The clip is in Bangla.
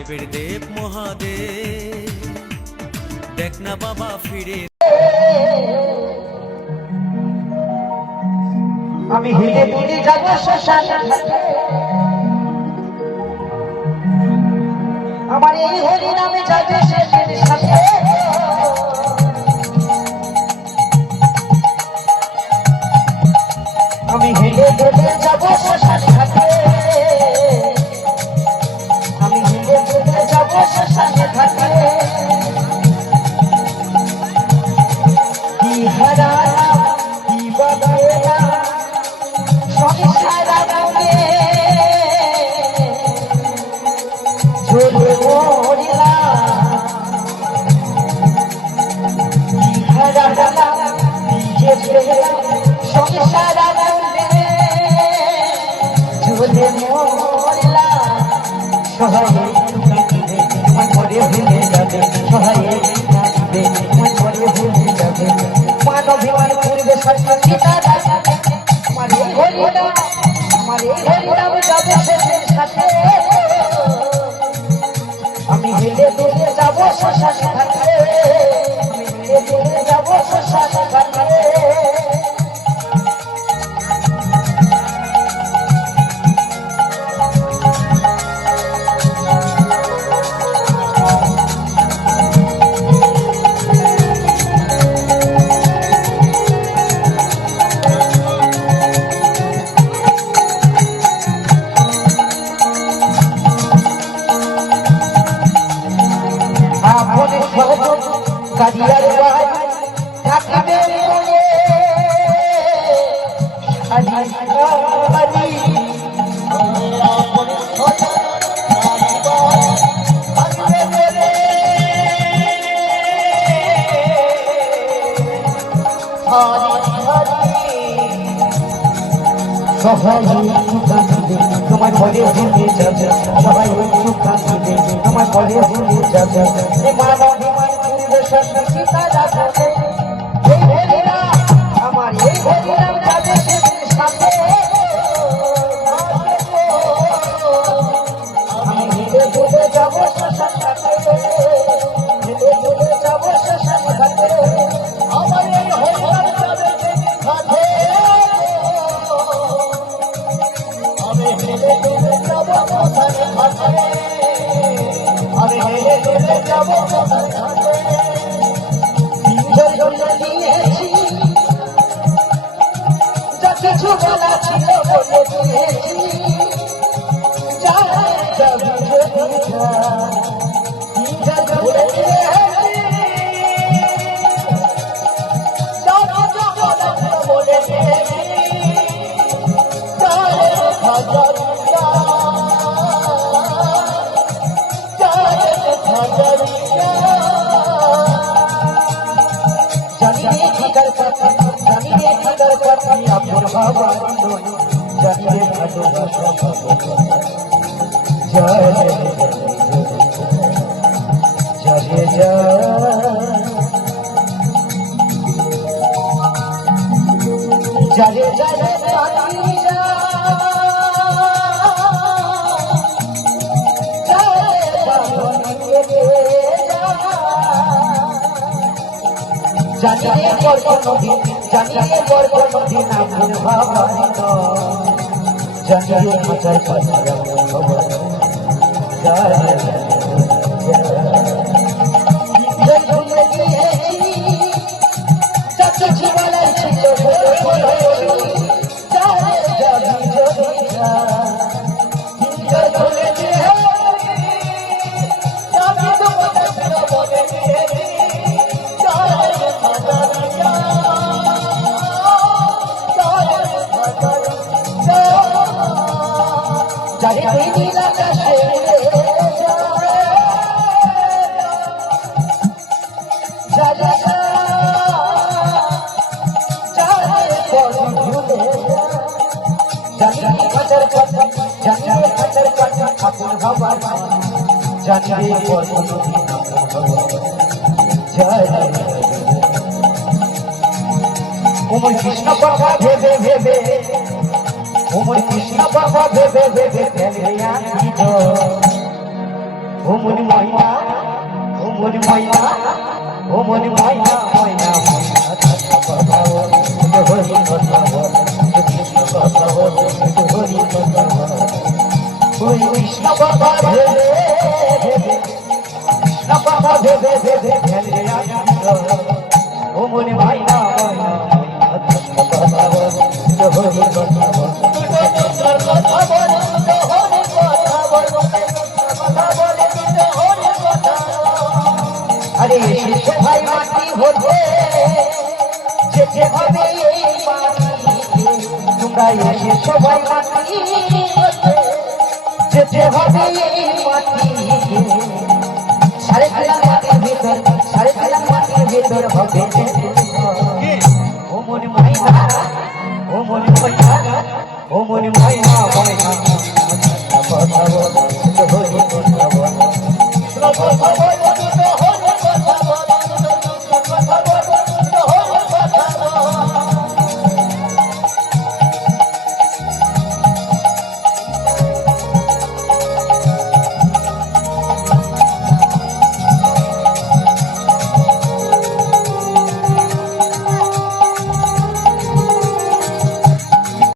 সাহেবের দেব মহাদেব। দেখ না বাবা ফিরে আমি হেঁটে হেঁটে যাব শ্মশান আমার এই হরি নামে যাবে শেষের সাথে আমি হেঁটে হেঁটে যাব শ্মশান শ্মশান ঘাটে কি হারা কি বাবা সংসার আমাকে ঝুলে সংসার আমাকে ঝুলে মরিলা সহায়ে সহায়ে কাঁদবে মন করে ভুলে যাবে মানবিমান আমার এই হরিনাম আমার যাবে শেষের সাথে আমি হেলে দূরে যাব শ্মশান ঘাটে আমি হেলে দুলে কাজিয়ার বাই থাকিবে মনে হরি হরি সবাই কাঁদবে তোমার ঘরে ভুলে যাবে সবাই একটু কাঁদবে তোমার ঘরে ভুলে যাবে এ কিছু বলা ছিল বলে দিয়েছি। বাবার নয় জানিয়ে ভালোবাসা জয় জয় জয় জয় জয় জানিয়ে বর্গ নদী জানিয়ে বর্গ নদী নামের ভাবাই জানিয়ে মাথায় পাঁচার খবর জয় ওমর কৃষ্ণ। বাবা ভেবে ভেবে ওমর কৃষ্ণ বাবা ভেবে ভেবে ফেলে আনি ও মনি ময়না ও মনি ময়না ও ময়না ময়না ময়না কথা বল হরি কথা বল কৃষ্ণ কথা বল হরি কথা বল ওই কৃষ্ণ কথা ভেবে ভেবে কৃষ্ণ কথা ভেবে ভেবে ভেবে ও মনি ময়না ময়না ময়না কথা বল হরি কথা বল তোমরা এসে সবাই মাটি যেতে হবে সাড়ে তিন মাটির ভিতর সাড়ে তিন মাটির ভিতর হবে ও মনি ময়না ও মনি ময়না ও মনি ময়না কথা বল হরি কথা বল কথা